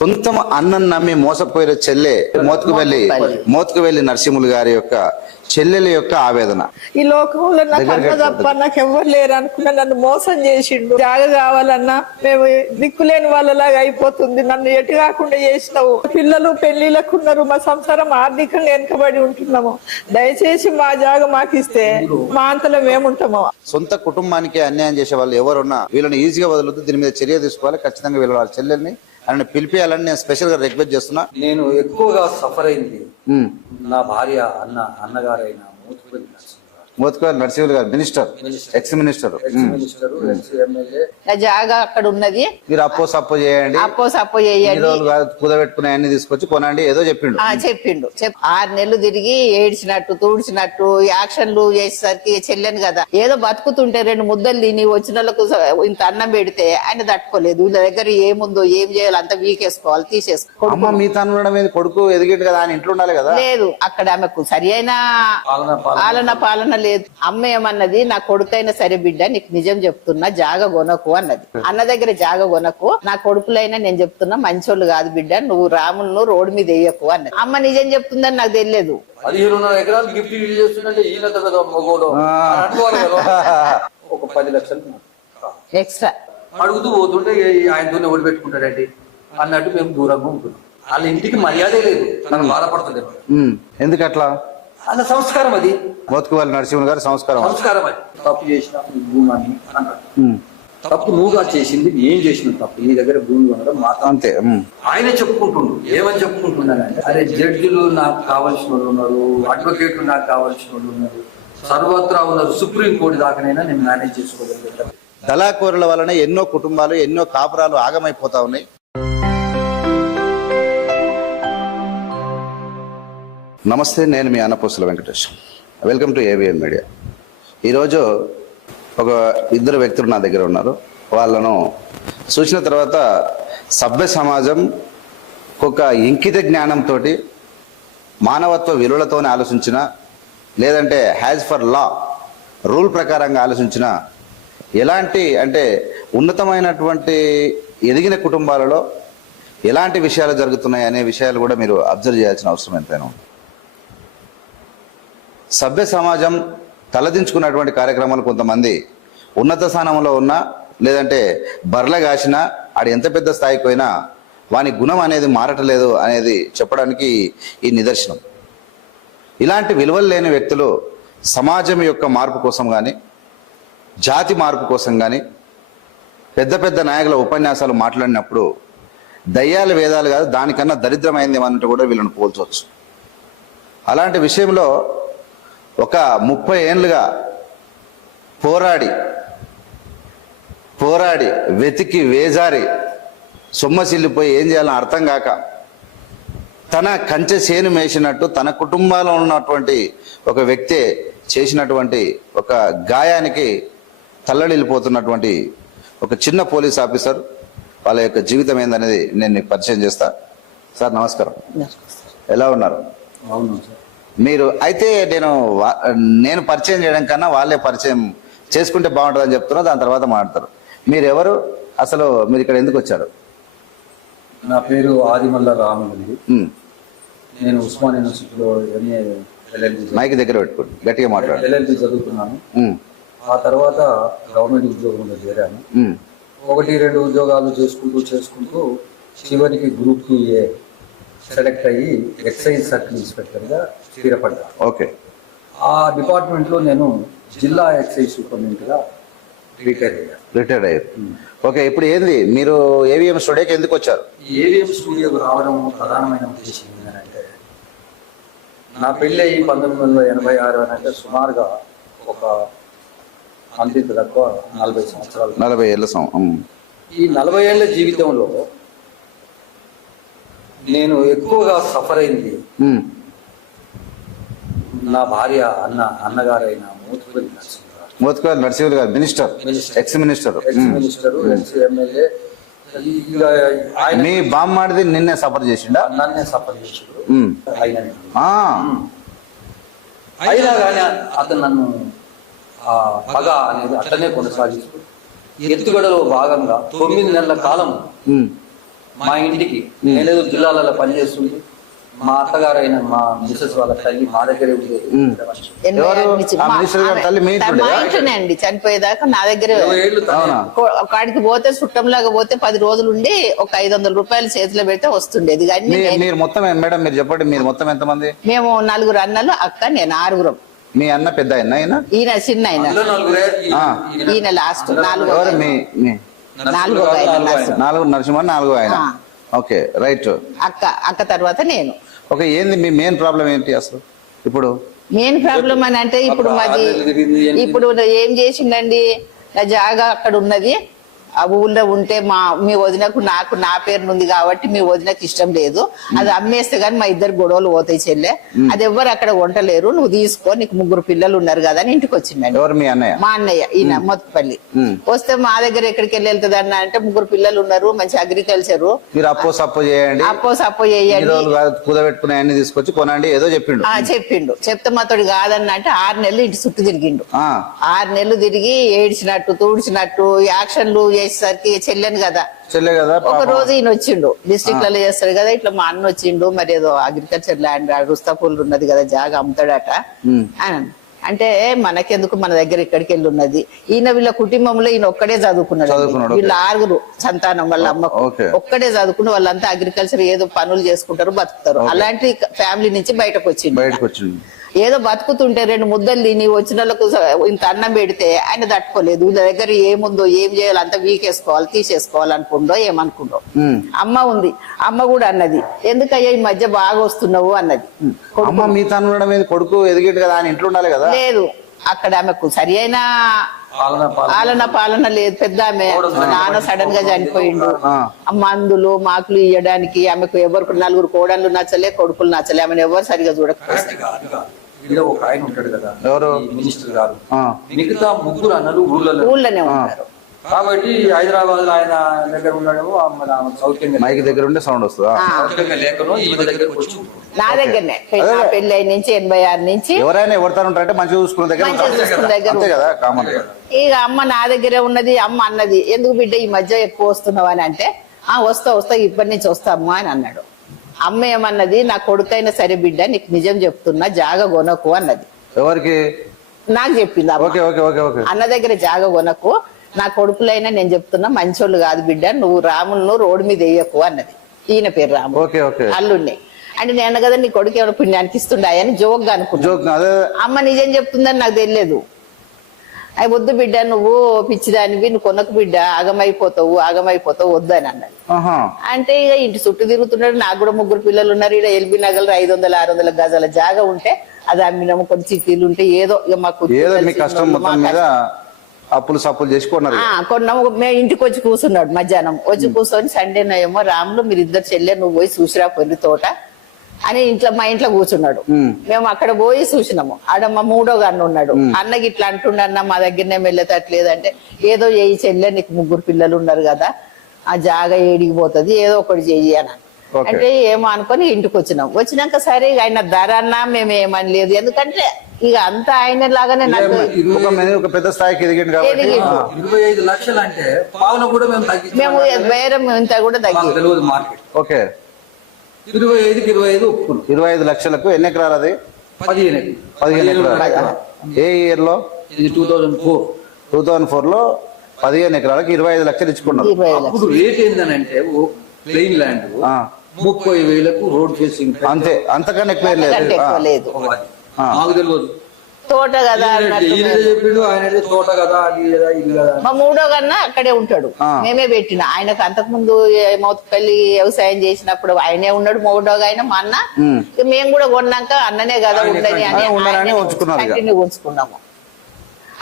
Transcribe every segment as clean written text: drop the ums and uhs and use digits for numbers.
సొంతం అన్నం నమ్మి మోసపోయిన చెల్లె మోత్కువెల్లి నరసింహులు గారి యొక్క చెల్లెల యొక్క ఆవేదన. ఈ లోకంలో నాకు అన్న తప్ప నాకు ఎవరు లేరు అనుకున్నా నన్ను మోసం చేసిండు. జాగ కావాలన్నా మేము దిక్కులేని వాళ్ళలాగా అయిపోతుంది. నన్ను ఎటు కాకుండా చేసినావు. పిల్లలు పెళ్లిళ్ళకున్నారు. మా సంసారం ఆర్థికంగా వెనుకబడి ఉంటున్నాము. దయచేసి మా జాగ మాకు ఇస్తే మా అంతలో మేముంటాము. సొంత కుటుంబానికి అన్యాయం చేసే వాళ్ళు ఎవరున్నా వీళ్ళని ఈజీగా వదలొద్దు. దీని మీద చర్య తీసుకోవాలి. ఖచ్చితంగా వీళ్ళ వాళ్ళ చెల్లెల్ని ఆయన పిలిపియాలని నేను స్పెషల్ గా రిక్వెస్ట్ చేస్తున్నా. నేను ఎక్కువగా సఫర్ అయింది నా భార్య అన్నగారైన Motkuvelli Narasimhulu garu minister, ex minister, జాగా అక్కడ ఉన్నది. మీరు అప్పో సప్పో చేయండి, కుదబెట్టుకునే అన్ని తీసుకొచ్చి కొనండి ఏదో చెప్పిండు. 6 నెలలు తిరిగి ఏడ్చినట్టు తూడ్చినట్టు యాక్షన్లు చేసేసరికి చెల్లెను కదా ఏదో బతుకుతుంటే 2 ముద్దలు తిని వచ్చిన వాళ్ళకు ఇంత అన్నం పెడితే ఆయన తట్టుకోలేదు. వీళ్ళ దగ్గర ఏముందో ఏం చేయాలి అంత వీకేసుకోవాలి, తీసేసుకోవాలి. అమ్మ మీ తన మీద కొడుకు ఎదిగేట్టు కదా ఆయన ఇంట్లో ఉండాలి కదా. లేదు అక్కడ ఆమెకు సరి అయిన పాలన లేదు. అమ్మ ఏమన్నది, నా కొడుకైనా సరే బిడ్డ నీకు నిజం చెప్తున్నా జాగ కొనకు అన్నది. అన్న దగ్గర జాగ కొనకు, నా కొడుకులైనా నేను చెప్తున్నా మంచోళ్ళు కాదు బిడ్డ, నువ్వు రాములను రోడ్డు మీద వేయకు అన్నది. అమ్మ నిజం చెప్తుందని నాకు తెలియదు. 15 ఎకరాలు గిఫ్ట్ చేస్తుంటే ఒక 10 లక్షలు ఎక్స్ట్రా అడుగుతూ పోతుంటే ఆయనతోనే ఓడి పెట్టుకుంటాడండి అన్నట్టు మేము దూరంగా ఉంటున్నాం. వాళ్ళ ఇంటికి మర్యాదే లేదు. తను బాధపడుతుంది. ఎందుకట్లా? అన్న సంస్కారం అది. మోత్కువెల్లి నరసింహులు గారి సంస్కారం అది. తప్పు చేసిన భూమాన్ని అన్నాడు. తప్పు నువ్వుగా చేసింది, ఏం చేసిన తప్పు నీ దగ్గర భూమి కొనడం మాట అంతే. ఆయన చెప్పుకుంటుండు. ఏమని చెప్పుకుంటున్నానంటే, అరే జడ్జిలు నాకు కావాల్సిన వాళ్ళు ఉన్నారు, అడ్వకేట్లు నాకు కావాల్సిన వాళ్ళు ఉన్నారు, సర్వత్రా ఉన్నారు, సుప్రీంకోర్టు దాకానైనా నేను మేనేజ్ చేసుకోగలుగుతాను. దళాకోరుల వలన ఎన్నో కుటుంబాలు ఎన్నో కాపురాలు ఆగమైపోతా ఉన్నాయి. నమస్తే, నేను మీ Annapusala Venkatesh. Welcome to AVN media. ఈరోజు ఒక 2 వ్యక్తులు నా దగ్గర ఉన్నారు. వాళ్ళను చూసిన తర్వాత సభ్య సమాజం ఒక ఇంకిత జ్ఞానంతో మానవత్వ విలువలతోనే ఆలోచించిన, లేదంటే హ్యాజ్ ఫర్ లా రూల్ ప్రకారంగా ఆలోచించిన, ఎలాంటి అంటే ఉన్నతమైనటువంటి ఎదిగిన కుటుంబాలలో ఎలాంటి విషయాలు జరుగుతున్నాయి అనే విషయాలు కూడా మీరు అబ్జర్వ్ చేయాల్సిన అవసరం ఎంతైనా. సభ్య సమాజం తలదించుకున్నటువంటి కార్యక్రమాలు కొంతమంది ఉన్నత స్థానంలో ఉన్నా, లేదంటే బర్ల కాసినా, ఆడు ఎంత పెద్ద స్థాయికి పోయినా వాని గుణం అనేది మారటలేదు అనేది చెప్పడానికి ఈ నిదర్శనం. ఇలాంటి విలువలు లేని వ్యక్తులు సమాజం యొక్క మార్పు కోసం కానీ, జాతి మార్పు కోసం కానీ పెద్ద పెద్ద నాయకుల ఉపన్యాసాలు మాట్లాడినప్పుడు దయ్యాలు వేదాలు కాదు, దానికన్నా దరిద్రమైంది ఏమన్నట్టు కూడా వీళ్ళని పోల్చవచ్చు. అలాంటి విషయంలో ఒక 30 ఏళ్ళుగా పోరాడి వెతికి వేజారి సొమ్మసిల్లిపోయి ఏం చేయాలని అర్థం కాక తన కంచె చేను మేసినట్టు తన కుటుంబంలో ఉన్నటువంటి ఒక వ్యక్తి చేసినటువంటి ఒక గాయానికి తల్లడిల్లిపోతున్నటువంటి ఒక చిన్న పోలీస్ ఆఫీసర్, వాళ్ళ యొక్క జీవితం ఏందనేది నేను మీకు పరిచయం చేస్తా. సార్ నమస్కారం, ఎలా ఉన్నారు? అవును సార్. మీరు అయితే నేను పరిచయం చేయడం కన్నా వాళ్ళే పరిచయం చేసుకుంటే బాగుంటుందని చెప్తున్నా, దాని తర్వాత మాట్లాడతారు. మీరు ఎవరు, అసలు మీరు ఇక్కడ ఎందుకు వచ్చారు? నా పేరు ఆదిమల్ల రాములు. నేను ఉస్మాన్ యూనివర్సిటీలో మైక్ దగ్గర పెట్టుకోండి, గట్టిగా మాట్లాడు. LLB చదువుతున్నాను. ఆ తర్వాత గవర్నమెంట్ ఉద్యోగంలో చేరాను. 1-2 ఉద్యోగాలు చేసుకుంటూ చివరికి గ్రూప్ 2A సెలెక్ట్ అయ్యి ఎక్సైజ్ సర్కిల్ ఇన్స్పెక్టర్ గా స్థిరపడ్డా. ఓకే. ఆ డిపార్ట్మెంట్ లో నేను జిల్లా ఎక్సైజ్ సూపరింటెండెంట్ గా రిటైర్ అయ్యారు. ఓకే, ఇప్పుడు ఏంది మీరు ఏవిఎం స్టూడియోకి ఎందుకు వచ్చారు? ఏవిఎం స్టూడియోకి రావడం ప్రధానమైన ఉద్దేశం ఏంటంటే, నా పెళ్ళి అయ్యి 1986 అంటే సుమారుగా ఒక అంత తక్కువ 40 సంవత్సరాలు. 40 ఏళ్ళ. ఈ 40 ఏళ్ల జీవితంలో నేను ఎక్కువగా సఫర్ అయింది నా భార్య అన్నగారైన Motkuvelli Narasimhulu garu minister, ex minister, ex MLA. మీ బామ్మాడిది నిన్నే సఫర్ చేసిండా? నన్నే సఫర్ చేసాడు. అయినా కానీ అతను నన్ను పగ అనేది అట్లనే కొనసాగిస్తూ ఎత్తుగడలో భాగంగా 9 నెలల కాలం మా ఇంటికి ఏలూరు జిల్లాలలో పనిచేస్తుంది. మా అత్తగారు అయిన మా మిసెస్ వాళ్ళ తల్లి మా దగ్గరే ఉండేది. 86 నుంచి ఆ మినిస్టర్ గారి తల్లి మీ ఇంట్లో మా ఇంట్లోనే అండి. చనిపోయేదాకా నా దగ్గర 20 ఏళ్ళు అవునా? కాడికి పోతే చుట్టంలాగా పోతే 10 రోజులు ఉండి ఒక 500 రూపాయలు చేతిలో పెడితే వస్తుండేది. కానీ మీరు మొత్తం మేడం మీరు చెప్పండి, మీరు మొత్తం ఎంతమంది? మేము 4 అన్నలు, అక్క, నేను 6. మీ అన్న పెద్ద ఆయన? ఈయన చిన్న ఆయన, అందులో నలుగురే. ఈయన లాస్ట్ 4వ ఎవరు? మీ నాలుగో ఆయన నర్సు. 4 నరసింహన్ 4 ఆయన. Okay right. అక్క తర్వాత నేను. ఓకే, ఏంది మీ మెయిన్ ప్రాబ్లం ఏంటి అసలు ఇప్పుడు? మెయిన్ ప్రాబ్లం అని అంటే ఇప్పుడు మాది ఇప్పుడు ఏం చేసిండండి, నా జాగా అక్కడ ఉన్నది, ఆ ఊళ్ళో ఉంటే మీ వదినకు నాకు నా పేరు ఉంది కాబట్టి మీ వదినకు ఇష్టం లేదు, అది అమ్మేస్తే గానీ మా ఇద్దరు గొడవలు పోతాయి చెల్లె, అది ఎవ్వరు అక్కడ వంటలేరు, నువ్వు తీసుకో, నీకు 3 పిల్లలు ఉన్నారు కదా అని ఇంటికి వచ్చిందండి. ఎవరు? మీ అన్నయ్య? మా అన్నయ్య, ఈయన మొత్తపల్లి. వస్తే మా దగ్గర ఎక్కడికి వెళ్తుంది అన్న అంటే 3 పిల్లలు ఉన్నారు, మంచి అగ్రికల్చర్, మీరు అప్పో సప్పు చేయండి, సప్పు చేయండి, కుదబెట్టుకునే అన్ని తీసుకొచ్చి కొనండి ఏదో చెప్పిండు. చెప్తే మాతోడు కాదన్న అంటే 6 నెలలు ఇంటి చుట్టూ తిరిగిండు. 6 నెలలు తిరిగి ఏడ్చినట్టు తూడ్చినట్టు యాక్షన్లు చేసేసరికి చెల్లెను కదా, ఒక రోజు ఈయన వచ్చిండు, డిస్ట్రిక్ట్ లలో చేస్తాడు కదా, ఇట్లా మా అన్న వచ్చిండు, మరి ఏదో అగ్రికల్చర్ ల్యాండ్ రుస్తాపూల్ ఉన్నది కదా జాగా అమ్ముతాడట అని అంటే, మనకెందుకు, మన దగ్గర ఇక్కడికి వెళ్ళి ఉన్నది. ఈయన వీళ్ళ కుటుంబంలో ఈయన ఒక్కడే చదువుకున్నాడు. వీళ్ళ 6 సంతానం, వాళ్ళ అమ్మకు ఒక్కడే చదువుకుని వాళ్ళంతా అగ్రికల్చర్ ఏదో పనులు చేసుకుంటారు, బతుకుతారు. అలాంటి ఫ్యామిలీ నుంచి బయటకు వచ్చిండు. ఏదో బతుకుతుంటే 2 ముద్దలు తిని వచ్చిన వాళ్ళకు ఇంత అన్నం పెడితే ఆయన తట్టుకోలేదు. వీళ్ళ దగ్గర ఏముందో ఏం చేయాలో అంతా వీకేసుకోవాలి, తీసేసుకోవాలనుకుండో ఏమనుకుండో. అమ్మ ఉంది, అమ్మ కూడా అన్నది, ఎందుకయ్యా ఈ మధ్య బాగా వస్తున్నావు అన్నది. మీ తను కొడుకు ఎదిగేటు కదా అని ఇంట్లో ఉండాలి కదా. లేదు, అక్కడ ఆమెకు సరి అయిన పాలన లేదు. పెద్ద ఆమె నాన్న సడన్ గా చనిపోయిండు, మందులు మాకులు ఇవ్వడానికి ఆమెకు ఎవరికి 4 కోడళ్ళు నచ్చలే, కొడుకులు నచ్చలే, ఆమెను ఎవరు సరిగా చూడకపోతే. ఒక ఆయన ఉంటాడు కదా, ఎవరు? మినిస్టర్ గారు. మిగతా 3 అన్నలు ఊళ్ళోనే ఉంటారు కాబట్టి హైదరాబాద్ లో ఆయన దగ్గర ఉండడము, సౌత్యంగా మైక్ దగ్గర ఉండే సౌండ్ వస్తుందా? నా దగ్గరనే పెళ్లి అయిన నుంచి 86 నుంచి ఎవరైనా ఎవరితో ఉంటారంటే మంచిగా చూసుకున్న దగ్గర. ఇక అమ్మ నా దగ్గరే ఉన్నది. అమ్మ అన్నది, ఎందుకు బిడ్డ ఈ మధ్య ఎక్కువ వస్తున్నావు అని అంటే, వస్తా ఇప్పటి నుంచి వస్తామ్మా అని అన్నాడు. అమ్మ ఏమన్నది, నా కొడుకైనా సరే బిడ్డ నీకు నిజం చెప్తున్నా, జాగ కొనకు అన్నది. ఎవరికి? నాకు చెప్పింది. అన్న దగ్గర జాగ కొనకు, నా కొడుకులైనా నేను చెప్తున్నా మంచోళ్ళు కాదు బిడ్డ, నువ్వు రాములను రోడ్డు మీద వేయకు అన్నది. ఈయన పేరు రాము, అల్లుండే. అంటే నేను కదా నీ కొడుకు ఏమైనా పుణ్యానికి ఇస్తుండాయని జోక్గా అనుకున్నా. అమ్మ నిజం చెప్తుందని నాకు తెలియదు. అవి వద్దు బిడ్డ, నువ్వు పిచ్చిదానివి, నువ్వు కొనకు బిడ్డ, ఆగమైపోతావు వద్దు అని అన్నది. అంటే ఇక ఇంటి చుట్టూ తిరుగుతున్నాడు. నాకు కూడా 3 పిల్లలు ఉన్నారు. ఇక్కడ ఎల్బీ నగర్ 500-600 గజాల జాగా ఉంటే అది అమ్మినాము, కొన్ని చిట్టీలు ఉంటే ఏదో ఇక మాకు అప్పులు సప్పులు చేసి కొన్నాము. మేము ఇంటికి వచ్చి కూర్చున్నాడు మధ్యాహ్నం. వచ్చి కూర్చొని సండేనా ఏమో, రాములు మీరు ఇద్దరు చెల్లె నువ్వు పోయి చూసిరా పొల్లి తోట అని మా ఇంట్లో కూర్చున్నాడు. మేము అక్కడ పోయి చూసినాము. ఆడ మా 3వ అన్న ఉన్నాడు. అన్నకి ఇట్లా అంటుండన్న మా దగ్గరనే వెళ్ళేటట్లేదంటే, ఏదో ఏ చెల్లె నీకు 3 పిల్లలు ఉన్నారు కదా, ఆ జాగా ఏడిగిపోతుంది, ఏదో ఒకటి చెయ్యి అని అంటే ఏమో అనుకొని ఇంటికి వచ్చినాం. వచ్చినాక సరే ఆయన ధర అన్నా మేము ఏమని లేదు, ఎందుకంటే ఇక అంతా ఆయన లాగానే ఒక పెద్ద స్థాయికి ఎదిగిండు. 25 లక్షలు అంటే మేము వేరే ఇంత కూడా తగ్గి 25 లక్షలకు ఎన్ని ఎకరాలు? అది 15 ఎకరాలు. ఏ ఇయర్ లో? 2004 లో 15 ఎకరాలకు 25 లక్షలు ఇచ్చుకున్నారు. అప్పుడు రేట్ ఏంటంటే ప్లెయిన్ ల్యాండ్ 30,000కు రోడ్ ఫేసింగ్, అంతే, అంతకన్నా ఎక్కువ లేదు. నాకు తెలియదు. తోట కదా చెప్పిండు ఆయన, తోట కదా అది కదా ఇది కదా. మా 3వ కన్నా అక్కడే ఉంటాడు, మేమే పెట్టిన. ఆయనకు అంతకుముందు మౌతపల్లి వ్యవసాయం చేసినప్పుడు ఆయనే ఉన్నాడు 3వ ఆయన, మా అన్న. మేము కూడా కొన్నాక అన్ననే కదా ఉండని అని ఉంచుకున్నాము.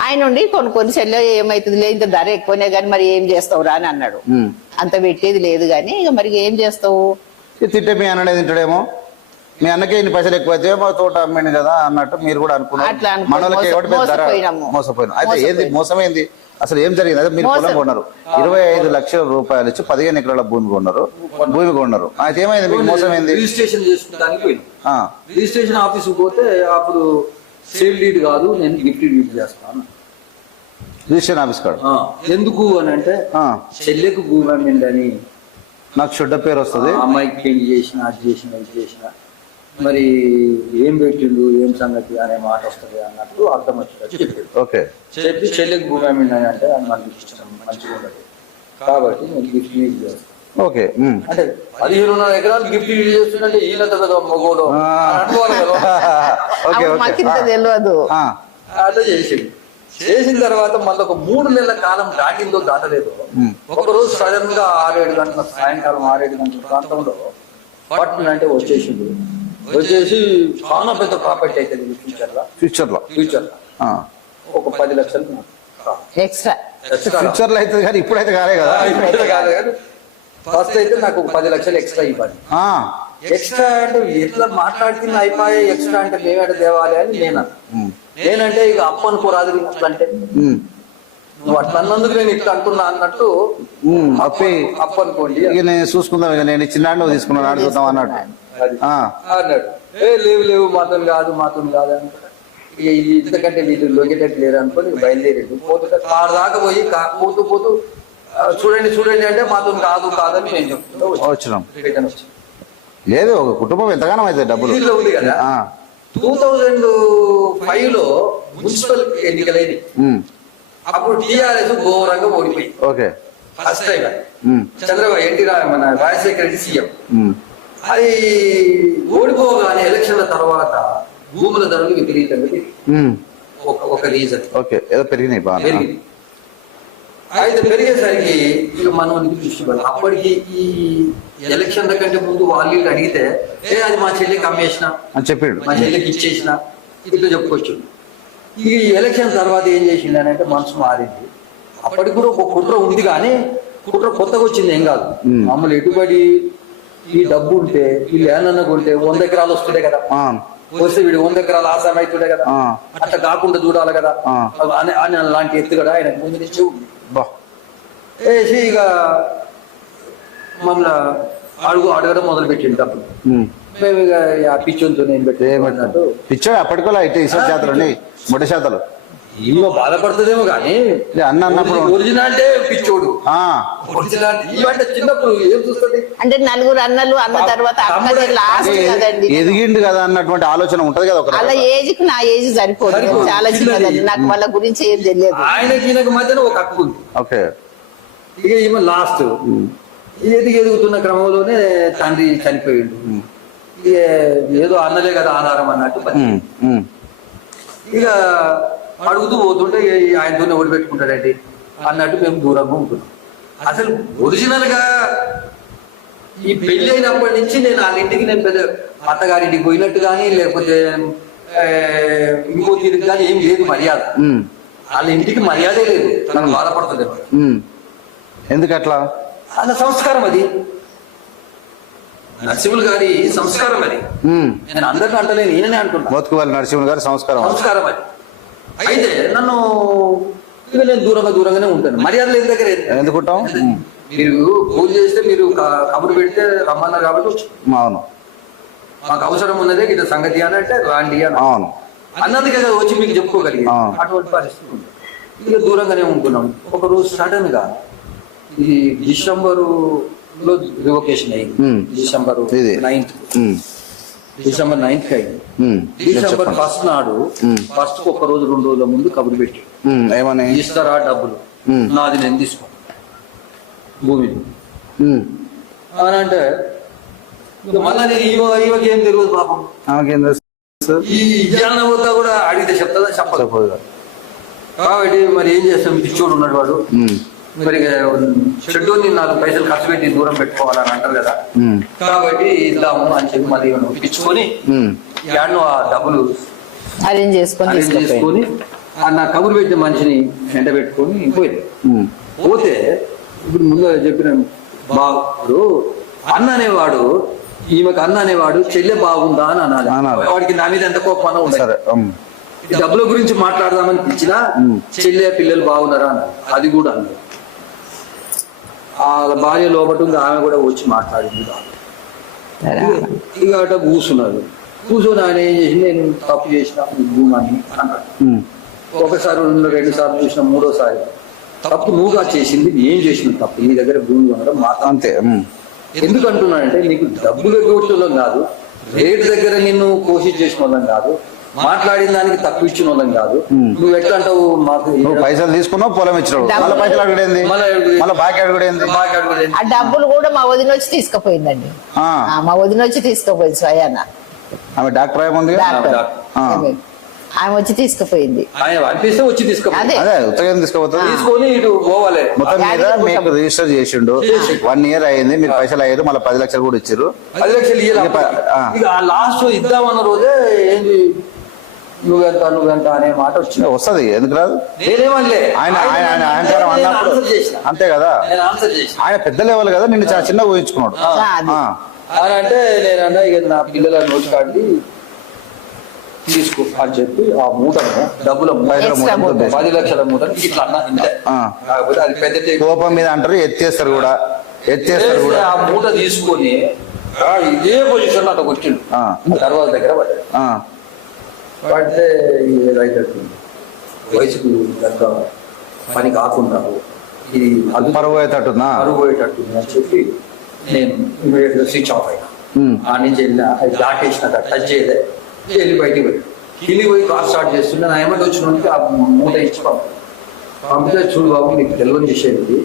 ఆయన ఉండి కొన్ని చెల్లె ఏమైతుంది లేదు, ఇంత ధర ఎక్కువనే గానీ మరి ఏం చేస్తావురా అని అన్నాడు. అంత పెట్టేది లేదు గానీ ఇక మరి ఏం చేస్తావు, తిట్టే మీ అన్ననే తింటాడేమో, మీ అన్నకే ఇన్ని పైసలు ఎక్కువ అయితే మా తోట అమ్మింది కదా అన్నట్టు మీరు కూడా అనుకున్నారు. మనోళ్ళకి మోసపోయినా. అయితే ఏంది మోసమైంది అసలు ఏం జరిగింది? అదే మీరు పొలం కొన్నారు, 25 లక్షల రూపాయలు ఇచ్చి 15 ఎకరాల భూమి కొన్నారు. అయితే ఏమైంది మీకు మోసమైంది? రిజిస్ట్రేషన్ చేసుకుంటానికి పోయినా, రిజిస్ట్రేషన్ ఆఫీస్ పోతే అప్పుడు సేల్ డీడ్ కాదు, నేను గిఫ్ట్ డీడ్ చేస్తాను. రిజిస్ట్రేషన్ ఆఫీస్ కాదు. ఎందుకు అని అంటే చెల్లెకు భూమి అమ్మిందని నాకు చెడ్డ పేరు వస్తుంది. ఆ అమ్మాయికి పెళ్లి చేసిన, అది చేసిన, ఇది చేసిన, మరి ఏం పెట్టిండు, ఏం సంగతి అనే మాట వస్తుంది అన్నట్టు అర్థం వచ్చినట్టు చెప్పాడు. ఓకే. చెప్పి చెల్లికి భూమి అమ్మిండని అంటే అది మనకి ఇష్టం, మంచిగా ఉండదు కాబట్టి నేను గిఫ్ట్ యూజ్ చేస్తాను. ఓకే. అంటే 15 ఎకరాలు గిఫ్ట్ యూజ్ చేస్తుంటే ఈయనంత కదా మగోడు అనుకోవాలి కదా. ఓకే. మాకింత తెలియదు. అట్లా చేసింది. చేసిన తర్వాత మళ్ళీ ఒక 3 నెలల కాలం దాటిందో దాటలేదు, ఒకరోజు సడన్ గా 6-7 గంటల సాయంకాలం 6-7 గంటల ప్రాంతంలో పట్టణ అంటే వచ్చేసిండు. వచ్చేసి చాలా పెద్ద ప్రాపర్టీ అవుతుంది ఫ్యూచర్ లో ఒక 10 లక్షలు ఎక్స్ట్రా ఫ్యూచర్ లో అయితే కానీ ఇప్పుడైతే కాలే కదా. ఫస్ట్ అయితే నాకు 10 లక్షలు ఎక్స్ట్రా ఇవ్వాలి. ఎక్స్ట్రా అంటే ఎట్లా మాట్లాడుతున్నా అయిపోయి ఎక్స్ట్రా అంటే మేమేట తేవాలి అని నేనంటే ఇక అప్పు అనుకోరాదు అంటే నువ్వు అట్లా అన్నందుకు నేను ఇట్లా అంటున్నా అన్నట్టు అప్పు అనుకోండి. ఇక నేను చూసుకుందాం, ఇక నేను చిన్నాడు నువ్వు తీసుకున్నాను అడుగుతాం అన్నట్టు అన్నాడు. లేవు మాతో కాదు అనుకో. ఇక ఇంతకంటే వీళ్ళు లొంగేటట్టు లేరు అనుకోని బయలుదేరాడు. పోతే కారు దాకా పోయి పోతూ చూడండి అంటే మాతో కాదని నేను చెప్తున్నా వచ్చినాం. లేదు, ఒక కుటుంబం ఎంతగానో అయితే డబ్బులు ఉంది కదా. 2005 లో మున్సిపల్ ఎన్నికలైంది. అప్పుడు టిఆర్ఎస్ ఘోరంగా ఓడిపోయి okay first time Chandrababu NT మన రాజశేఖర రెడ్డి సీఎం. అది ఓడిపోగానే ఎలక్షన్ల తర్వాత భూముల ధరలు విపరీతంగా ఒక రీజన్. ఓకే, ఏదో పెరిగినాయి బాగా. అయితే పెరిగేసరికి ఇక మనం చూసుకోవాలి. అప్పటికి ఈ ఎలక్షన్ల కంటే ముందు వాళ్ళు అడిగితే అది మా చెల్లికి అమ్మేసిన అని చెప్పాడు, మా చెల్లికి ఇచ్చేసిన ఇట్లా చెప్పుకోవచ్చు. ఈ ఎలక్షన్ తర్వాత ఏం చేసింది అని అంటే మనసు మారింది. అప్పటికి కూడా ఒక కుట్ర ఉంది, కానీ కుట్ర కొత్తగా వచ్చింది ఏం కాదు. మమ్మల్ని ఎటుబడి ఈ డబ్బు ఉంటే వీళ్ళు ఏమన్నా కొంటే 100 ఎకరాలు వస్తుండే కదా, వస్తే వీడు 100 ఎకరాలు ఆసామి అవుతుండే కదా, అట్లా కాకుండా చూడాలి కదా అని అలాంటి ఎత్తు కదా ఆయన ముందు నుంచి వేసి ఇక మమ్మల్ని అడగడం మొదలు పెట్టింది. డబ్బులు మేము ఇక ఆ పిచ్చోతో నేను పెట్టేమన్నట్టు పిచ్చో అప్పటికోలా అయితే ఇసర్ జాతరని మొట్ట శాతలు ఈమె బాధపడుతుందేమో కానీ అన్న అన్నప్పుడు ఒరిజినల్ అంటే పిచ్చోడు. ఒరిజినల్ అంటే చిన్నప్పుడు ఏం చూస్తుంది అంటే 4 అన్నలు అన్న తర్వాత ఎదిగిండు కదా అన్నటువంటి ఆలోచన ఉంటది కదా. అలా ఏజ్ కు నా ఏజ్ సరిపోదు, చాలా చిన్నదండి, నాకు వాళ్ళ గురించి ఏం తెలియదు. ఆయనకి ఈయనకి మధ్యన ఒక హక్కు ఉంది. ఓకే. ఇక ఈమె లాస్ట్ ఎదుగుతున్న క్రమంలోనే తండ్రి చనిపోయిండు. ఏదో అన్నలే కదా ఆధారం అన్నట్టు ఇక అడుగుతూ పోతుంటే ఆయనతోనే ఓడి పెట్టుకుంటాడండి అన్నట్టు మేము దూరంగా ఉంటున్నాం. అసలు ఒరిజినల్ గా ఈ పెళ్లి అయినప్పటి నుంచి నేను వాళ్ళ ఇంటికి నేను పెద్ద అత్తగారింటికి పోయినట్టు కానీ లేకపోతే ఇంకో తీరుకు కానీ ఏం లేదు మర్యాద. వాళ్ళ ఇంటికి మర్యాదే లేదు, నాకు బాధపడుతుంది. ఎందుకట్లా? అన్న సంస్కారం అది, నరసింహులు గారి సంస్కారం అది. నేను అందరిని అంటలేను, ఈయననే అంటున్నా. మోత్కువల్లి నరసింహులు గారి సంస్కారం అది. అయితే నన్ను ఇక నేను దూరంగానే ఉంటాను. మర్యాద లేదు దగ్గర ఎందుకుంటాం? మీరు పూజ చేస్తే మీరు కబురు పెడితే రమ్మన్నారు కాబట్టి అవును, మాకు అవసరం ఉన్నదే ఇట్లా సంగతి అని అంటే రాండి అని అవును అన్నది కదా వచ్చి మీకు చెప్పుకోగలిగి. అటువంటి పరిస్థితి ఉంది. ఇక దూరంగానే ఉంటున్నాం. ఒక రోజు సడన్ గా ఇది డిసెంబరు లో రివొకేషన్ అయింది. డిసెంబర్ 9th అయింది. డిసెంబర్ 1st నాడు ఫస్ట్ ఒక రోజు 2 రోజుల ముందు కబురు పెట్టి ఏమని ఇస్తారా డబ్బులు, నాది నేను తీసుకో భూమిని అని అంటే మళ్ళా నేను ఈమెకి ఏం తెలియదు పాపం. ఈ జ్ఞానం అవుతా కూడా అడిగితే చెప్తుందా చెప్పదు కాబట్టి మరి ఏం చేస్తాం. పిచ్చోడు ఉన్నాడు వాడు, మరి షెడ్యూల్ని 4 పైసలు ఖర్చు పెట్టి దూరం పెట్టుకోవాలని అంటారు కదా, కాబట్టి ఇద్దాము అని చెప్పి మళ్ళీ పిచ్చుకొని యాడ్ను ఆ డబ్బులు అరేంజ్ చేసుకొని నా కబురు పెట్టిన మనిషిని వెంట పెట్టుకొని పోయింది. పోతే ఇప్పుడు ముందు చెప్పిన బాబు అన్న అనేవాడు, ఈమెకు అన్న అనేవాడు చెల్లె బాగుందా అని అనాలి. వాడికి నా మీద ఎంత కోపం ఉండదు. డబ్బుల గురించి మాట్లాడదామని పిచ్చినా చెల్లె పిల్లలు బాగున్నారా అన్నారు. అది కూడా అన్నారు. వాళ్ళ భార్య లోపల ఆమె కూడా వచ్చి మాట్లాడింది. ఇక అట కూర్చున్నారు. కూర్చొని ఆయన ఏం చేసి నేను తప్పు చేసిన భూమాన్ని అన్నాడు. ఒకసారి 2 సార్లు చూసిన, 3వసారి తప్పు నువ్వుగా చేసింది, ఏం చేసిన తప్పు, నీ దగ్గర భూమి కొనడం మాట అంతే. ఎందుకు అంటున్నానంటే నీకు డబ్బులు ఎగ్గొట్టడం కాదు, రేటు దగ్గర నిన్ను కోషిష్ చేసిన వాళ్ళం కాదు, మాట్లాడిన దానికి తక్కువ ఇచ్చిన వాళ్ళం కాదు. నువ్వు ఎట్లా అంటావు? మాకు నువ్వు పైసలు తీసుకున్నావు, పొలం ఇచ్చినావు, మళ్ళీ పైసలు అడుగుడేంది, మళ్ళీ బాకీ అడుగుడేంది? ఆ డబ్బులు కూడా మా వదిన వచ్చి తీసుకుపోయిందండి. మా వదిన వచ్చి తీసుకుపోయింది స్వయాన. ఆమె డాక్టర్ ఏముంది, ఆమె వచ్చి తీసుకుపోయింది. ఆయన అనిపిస్తే వచ్చి అదే అదే ఉత్తగం తీసుకోపోతుంది. తీసుకొని ఇటు పోవాలి. మొత్తం మీద మీకు రిజిస్టర్ చేసిండు, 1 year అయింది, మీరు పైసలు అయ్యారు, మళ్ళీ 10 లక్షలు కూడా ఇచ్చారు. 10 లక్షలు ఇక లాస్ట్ ఇద్దామన్న రోజే ఏంది నువ్వెంత అనే మాట వచ్చింది. వస్తుంది, ఎందుకు రాదు? నేనేమనలే, ఆయన ఆయన ఆయన అహంకారం అన్నప్పుడు అంతే కదా. ఆయన పెద్ద లెవెల్ కదా, నిన్ను చాలా చిన్నగా ఊహించుకున్నాడు. అని అంటే నేనన్నా ఇక నా పిల్లల నోట్ కార్డు తీసుకో అని చెప్పి ఆ మూటను డబ్బుల 10 లక్షల మూటను ఇట్లా అన్నా ఇంతే. కాకపోతే అది పెద్ద కోపం మీద అంటారు, ఎత్తేస్తారు కూడా. ఆ మూట తీసుకొని ఇదే పొజిషన్ అట్లా వచ్చిండు. తర్వాత దగ్గర పడితే రైతు వయసుకు గంట పని కాకుండా ఇది పరువు పోయేటట్టుందా, అరుగు పోయేటట్టుంది అని చెప్పి నేను ఇమీడియట్ గా స్విచ్ ఆఫ్ అయినా. ఆ నుంచి వెళ్ళిన అది దాటేసిన టచ్ చేయలే, వెళ్ళి బయటికి పోయి కిందికి పోయి కార్ స్టార్ట్ చేస్తుండే. నా ఏమంటే వచ్చిన ఆ మూట ఇచ్చి పంపితే, చూడు బాబు నీకు తెలియని చేసేది,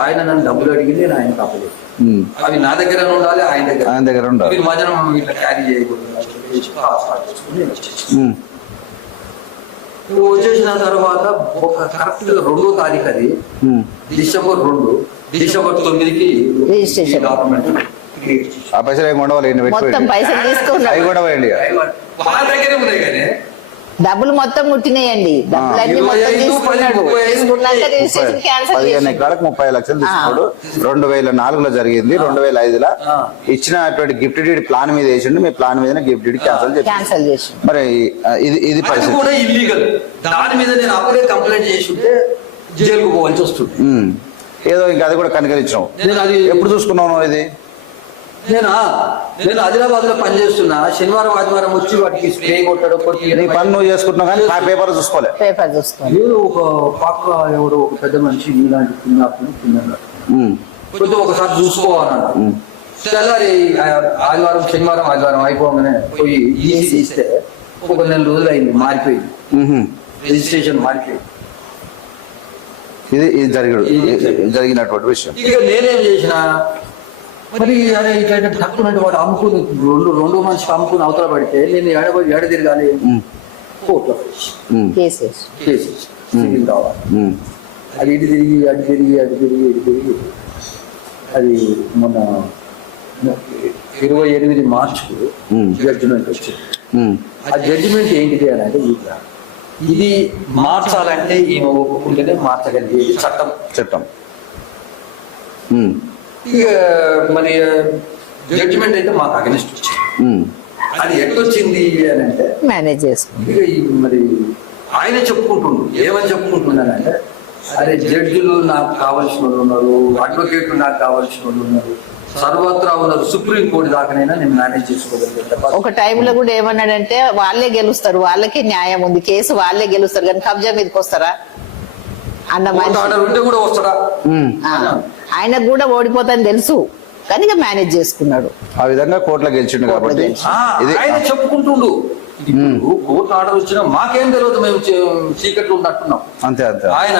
ఆయన నన్ను డబ్బులు అడిగింది, నేను ఆయన కాపలేదు, అవి నా దగ్గర ఉండాలి, ఆయన దగ్గర ఉండాలి, మీరు మధ్యాహ్నం ఇట్లా క్యారీ చేయకూడదు. వచ్చేసిన తర్వాత ఒక కరెక్ట్ 2వ తారీఖు, అది December 2, December 9కి డాక్యుమెంట్ ఆ పైసలు ఏమి ఉండవాలి, మొత్తం పైసలు తీసుకున్నాడు. అవి కూడా పోయండి. వాళ్ళ దగ్గరే ఉన్నాయి కానీ డబ్బులు మొత్తం ముట్టినాయండి. డబ్బులన్నీ మొత్తం తీసుకున్నాడు. తీసుకున్నాక రిజిస్ట్రేషన్ క్యాన్సిల్ 15 ఎకరాలకు 30 లక్షలు తీసుకున్నాడు. 2004లో జరిగింది. 2005లో ఇచ్చినటువంటి గిఫ్ట్ డీడ్ ప్లాన్ మీద వేసిండు. మీ ప్లాన్ మీద గిఫ్ట్ డీడ్ క్యాన్సిల్ చేసి మరి ఇది పరిస్థితి కూడా ఇల్లీగల్. దాని మీద నేను అప్పుడే కంప్లైంట్ చేసి ఉంటే జైలుకు పోవాల్సి వస్తుంది. ఏదో ఇంకా అది కూడా కనికరించావు. ఎప్పుడు చూసుకున్నావు ఇది? నేను ఆదిలాబాద్ లో పనిచేస్తున్నా. శనివారం ఆదివారం వచ్చి వాటికి స్ప్రే కొట్టడం, నీ పని నువ్వు చేసుకుంటున్నావు కానీ ఆ పేపర్ చూసుకోలే. ఏదో ఒక పక్క ఎవడో ఒక పెద్ద మనిషి ఇలాంటి తిన్నాడు, కొంచెం ఒకసారి చూసుకోవాలన్నాడు. తెల్లారి ఆదివారం శనివారం ఆదివారం అయిపోగానే పోయి ఈసీ తీస్తే ఒక 4 రోజులు అయింది, మారిపోయింది, రిజిస్ట్రేషన్ మారిపోయింది. ఇది జరిగినటువంటి విషయం. ఇక నేనేం చేసిన, మరి ఇట్లా తక్కువ వాడు అమ్ముకుని 2 మనిషికి అమ్ముకుని అవతల పడితే నేను ఏడ తిరగాలి, కోర్టులో కేసు కావాలి. అది ఇటు తిరిగి అటు తిరిగి అది మొన్న 28 మార్చికి జడ్జిమెంట్ వచ్చింది. ఆ జడ్జిమెంట్ ఏంటిది అని అంటే, ఇది మార్చాలంటే ఈయన ఒప్పుకుంటేనే మార్చగలిగేది చట్టం. ఇక మరి జడ్జిమెంట్ అయితే మాకు అగెనిస్ట్ వచ్చింది. అది ఎట్లొచ్చింది అని అంటే మేనేజ్ చేసుకుంది. ఇక మరి ఆయన ఏమని చెప్పుకుంటున్నానంటే, అరే జడ్జిలు నాకు కావాల్సిన వాళ్ళు ఉన్నారు, అడ్వకేట్లు నాకు కావాల్సిన వాళ్ళు ఉన్నారు, సర్వత్రా ఉన్నారు, సుప్రీం కోర్టు దాకానైనా నేను మేనేజ్ చేసుకోగలిగాను. ఒక టైంలో కూడా ఏమన్నాడంటే, వాళ్ళే గెలుస్తారు, వాళ్ళకే న్యాయం ఉంది, కేసు వాళ్ళే గెలుస్తారు, కానీ కబ్జా మీదకి వస్తారా అన్న ఉంటే కూడా వస్తాడా? ఆయనకు కూడా ఓడిపోతాని తెలుసు, కానీ ఇక మేనేజ్ చేసుకున్నాడు. ఆ విధంగా కోర్టులో గెలిచిండు కాబట్టి ఆయన చెప్పుకుంటుండు. ఇప్పుడు కోర్టు ఆర్డర్ వచ్చినా మాకేం తెలియదు, మేము చీకట్లు ఉన్నట్టున్నాం. అంతే. ఆయన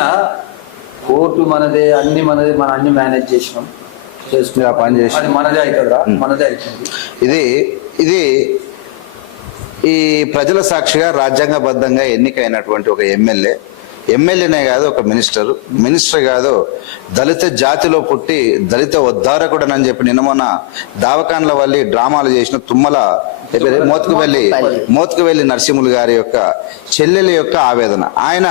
కోర్టు మనదే, అన్ని మనదే, మనం అన్ని మేనేజ్ చేసినాం, చేసుకుని పని చేసి అది మనదే అవుతుందా? మనదే అవుతుంది. ఇది ఈ ప్రజల సాక్షిగా రాజ్యాంగబద్ధంగా ఎన్నికైనటువంటి ఒక ఎమ్మెల్యేనే కాదు, ఒక మినిస్టర్ కాదు, దళిత జాతిలో పుట్టి దళిత ఉద్ధారకుడనని చెప్పి నిన్న మొన్న దావకాన్ల వల్లి డ్రామాలు చేసిన తుమ్మల మోత్కువెల్లి నరసింహులు గారి యొక్క చెల్లెల యొక్క ఆవేదన. ఆయన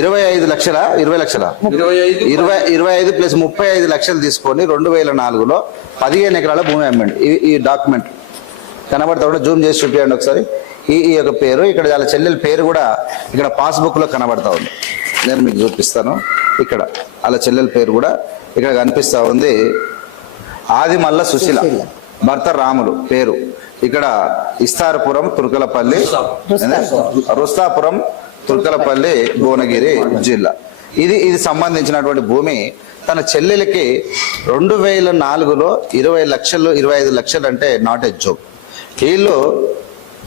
25 లక్షల 25 ప్లస్ 35 లక్షలు తీసుకొని 2004లో 15 ఎకరాల భూమి అమ్మండి. ఈ డాక్యుమెంట్ కనబడతా కూడా జూమ్ చేసి చూపించండి ఒకసారి. ఈ యొక్క పేరు ఇక్కడ వాళ్ళ చెల్లెల పేరు కూడా ఇక్కడ పాస్బుక్ లో కనబడతా ఉంది. నేను మీకు చూపిస్తాను. ఇక్కడ వాళ్ళ చెల్లెల పేరు కూడా ఇక్కడ కనిపిస్తా ఉంది. ఆదిమల్ల సుశీల, భర్త రాములు పేరు. ఇక్కడ ఇస్తారపురం తుర్కలపల్లి, రుస్తాపురం తుర్కలపల్లి, భువనగిరి జిల్లా. ఇది సంబంధించినటువంటి భూమి తన చెల్లెలకి 2004లో 25 లక్షలు అంటే నాట్ ఎ జోక్. వీళ్ళు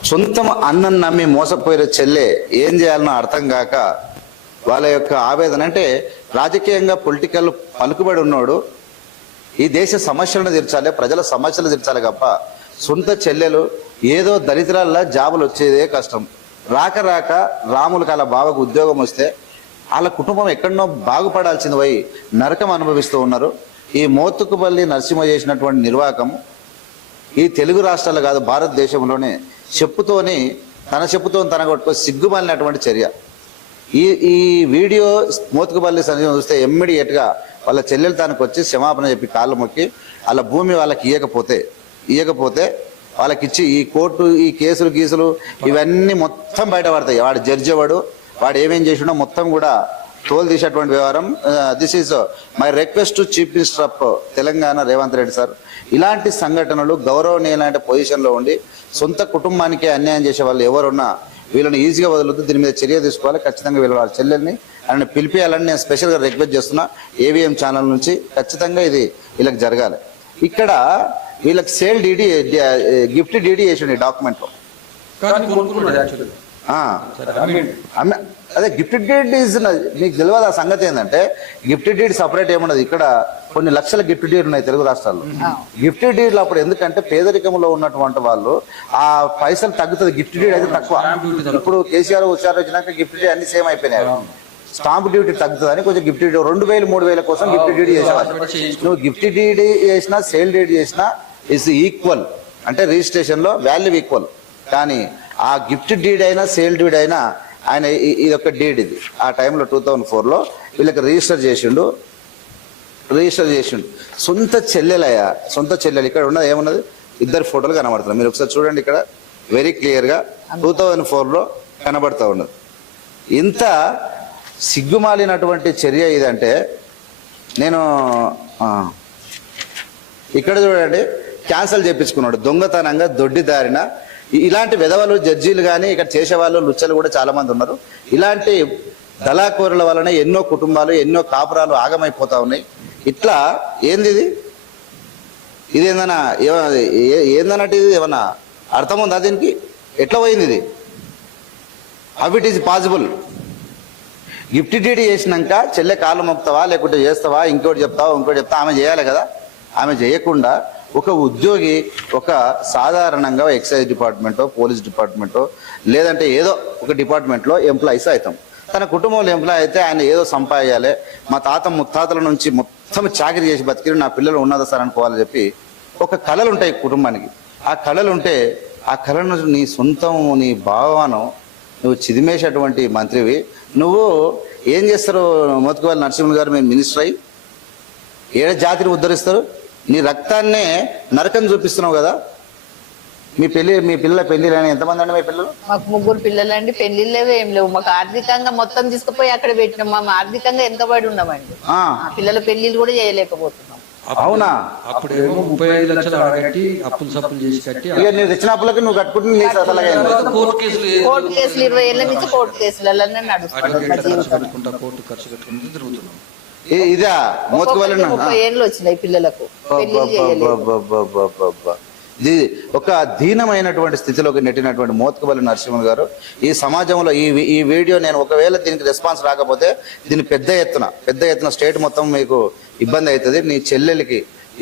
సొంతం అన్నం నమ్మి మోసపోయిన చెల్లె ఏం చేయాలనో అర్థం కాక వాళ్ళ యొక్క ఆవేదన, అంటే రాజకీయంగా పొలిటికల్ పలుకుబడి ఉన్నోడు ఈ దేశ సమస్యలను తీర్చాలి, ప్రజల సమస్యలు తీర్చాలి తప్ప సొంత చెల్లెలు ఏదో దరిద్రాల్లో జాబులు వచ్చేదే కష్టం. రాక రాములకి అలా బావకు ఉద్యోగం వస్తే వాళ్ళ కుటుంబం ఎక్కడనో బాగుపడాల్సింది పోయి నరకం అనుభవిస్తూ ఉన్నారు. ఈ మోత్కుపల్లి నరసింహ చేసినటువంటి నిర్వాహకం ఈ తెలుగు రాష్ట్రాలు కాదు, భారతదేశంలోనే తన చెప్పుతో తనగొట్టుకో సిగ్గుమాలినటువంటి చర్య. ఈ వీడియో మోత్కుపల్లి సంజయ్ చూస్తే ఇమ్మీడియట్గా వాళ్ళ చెల్లెలు తనకు వచ్చి క్షమాపణ చెప్పి కాళ్ళు మొక్కి వాళ్ళ భూమి వాళ్ళకి ఇయ్యకపోతే వాళ్ళకిచ్చి ఈ కోర్టు ఈ కేసులు గీసులు ఇవన్నీ మొత్తం బయటపడతాయి. వాడు జడ్జి వాడు ఏమేం చేసినో మొత్తం కూడా తోలు తీసేటువంటి వ్యవహారం. This is my request to chief minister of Telangana Revanth Reddy sir. ఇలాంటి సంఘటనలు గౌరవనీయులైన పొజిషన్లో ఉండి సొంత కుటుంబానికే అన్యాయం చేసే వాళ్ళు ఎవరున్నా వీళ్ళని ఈజీగా వదలొద్దు, దీని మీద చర్య తీసుకోవాలి. ఖచ్చితంగా వీళ్ళ వాళ్ళ చెల్లెల్ని ఆయన పిలిపియాలని నేను స్పెషల్గా రిక్వెస్ట్ చేస్తున్నా ఏవిఎం ఛానల్ నుంచి. ఖచ్చితంగా ఇది వీళ్ళకి జరగాలి. ఇక్కడ వీళ్ళకి సేల్ డీడీ గిఫ్ట్ డీడీ చేసిండు డాక్యుమెంట్లో. అదే గిఫ్ట్ డీడ్ ఈజ్ మీకు తెలియదు. ఆ సంగతి ఏంటంటే గిఫ్ట్ డీడ్ సపరేట్ ఏమున్నది, ఇక్కడ కొన్ని లక్షల గిఫ్ట్ డీడ్ ఉన్నాయి తెలుగు రాష్ట్రాల్లో. గిఫ్ట్ డీడ్లు అప్పుడు ఎందుకంటే పేదరికంలో ఉన్నటువంటి వాళ్ళు ఆ పైసలు తగ్గుతుంది, గిఫ్ట్ డీడ్ అయితే తక్కువ. ఇప్పుడు కేసీఆర్ హుషారు వచ్చినాక గిఫ్ట్ డీడ్ అన్ని సేమ్ అయిపోయినాయి. స్టాంప్ డ్యూటీ తగ్గుతుందని కొంచెం గిఫ్ట్ డీడ్ 2000-3000 కోసం గిఫ్ట్ డీడ్ చేసేవాళ్ళు. నువ్వు గిఫ్ట్ డీడ్ చేసినా సేల్ డీడ్ చేసినా ఇస్ ఈక్వల్, అంటే రిజిస్ట్రేషన్లో వాల్యూ ఈక్వల్. కానీ ఆ గిఫ్ట్ డీడ్ అయినా సేల్ డీడ్ అయినా ఆయన ఇదొక డీడ్. ఇది ఆ టైంలో 2004లో వీళ్ళకి రిజిస్టర్ చేసిండు. సొంత చెల్లెలు ఇక్కడ ఉన్నది ఏమున్నది, ఇద్దరు ఫోటోలు కనబడుతున్నాయి. మీరు ఒకసారి చూడండి, ఇక్కడ వెరీ క్లియర్గా 2004లో కనబడుతూ ఉన్నది. ఇంత సిగ్గుమాలినటువంటి చర్య ఇదంటే నేను ఇక్కడ చూడండి, క్యాన్సల్ చేయించుకున్నాడు దొంగతనంగా దొడ్డిదారిన. ఇలాంటి విధవలు జడ్జీలు కానీ ఇక్కడ చేసేవాళ్ళు లుచ్చలు కూడా చాలా మంది ఉన్నారు. ఇలాంటి దళాకోరుల వలన ఎన్నో కుటుంబాలు ఎన్నో కాపురాలు ఆగమైపోతా ఉన్నాయి. ఇట్లా ఏంది ఇది ఏందన్నట్టు ఇది ఏమన్నా అర్థం ఉందా దీనికి? ఎట్లా పోయింది ఇది? How it is possible? Gift DD చేసినాక చెల్లె కాళ్ళు మొక్తావా లేకుంటే చేస్తావా, ఇంకోటి చెప్తావా ఆమె చేయాలి కదా. ఆమె చేయకుండా ఒక ఉద్యోగి ఒక సాధారణంగా ఎక్సైజ్ డిపార్ట్మెంటో పోలీస్ డిపార్ట్మెంటో లేదంటే ఏదో ఒక డిపార్ట్మెంట్లో ఎంప్లాయీస్ అవుతాం. తన కుటుంబంలో ఎంప్లాయ్ అయితే ఆయన ఏదో సంపాదించాలి, మా తాత ముత్తాతల నుంచి మొత్తం చాకరీ చేసి బతికి నా పిల్లలు ఉన్నదా సార్ అనుకోవాలని చెప్పి ఒక కళలు ఉంటాయి కుటుంబానికి. ఆ కళలు ఉంటే ఆ కళను నీ సొంతం నీ భావనం నువ్వు చిదిమేసేటువంటి మంత్రివి. నువ్వు ఏం చేస్తారు? మోత్కుపల్లి నరసింహ గారు మేము మినిస్టర్ అయ్యి ఏడ జాతిని ఉద్ధరిస్తారు? నీ రక్తాన్నే నరకం చూపిస్తున్నావు కదా. మీ పిల్లల పెళ్లిళ్ళని ఎంతమంది అండి? మీ పిల్లలు? మాకు 3 పిల్లలండి. పెళ్లిళ్ళేవి ఏం లేవు. మాకు ఆర్థికంగా మొత్తం తీసుకుపోయి అక్కడ పెట్టినాం. మేము ఆర్థికంగా వెనకబడి ఉన్నామండి. పిల్లల పెళ్లిళ్ళు కూడా చేయలేకపోతున్నాం. అవునా? అప్పుడేమో 35 లక్షలు అడగట్టి అప్పులు సప్పులు చేసి కట్టి నేను తెచ్చిన అప్పులకి నువ్వు కట్టుకుంటే కోర్టు కేసులు 20 ఏళ్ళ నుంచి కోర్టు కేసులలోనే నడుస్తుంది. కోర్టు ఖర్చు కట్టుకుంటూ తిరుగుతున్నాం. ఇదా మోత్కుపల్లి 30 ఏళ్ళు వచ్చినాయి పిల్లలకు. ఒక దీనమైనటువంటి స్థితిలోకి నెట్టినటువంటి మోత్కుపల్లి నరసింహ గారు ఈ సమాజంలో ఈ వీడియో నేను ఒకవేళ దీనికి రెస్పాన్స్ రాకపోతే దీన్ని పెద్ద ఎత్తున స్టేట్ మొత్తం మీకు ఇబ్బంది అవుతుంది. నీ చెల్లెలకి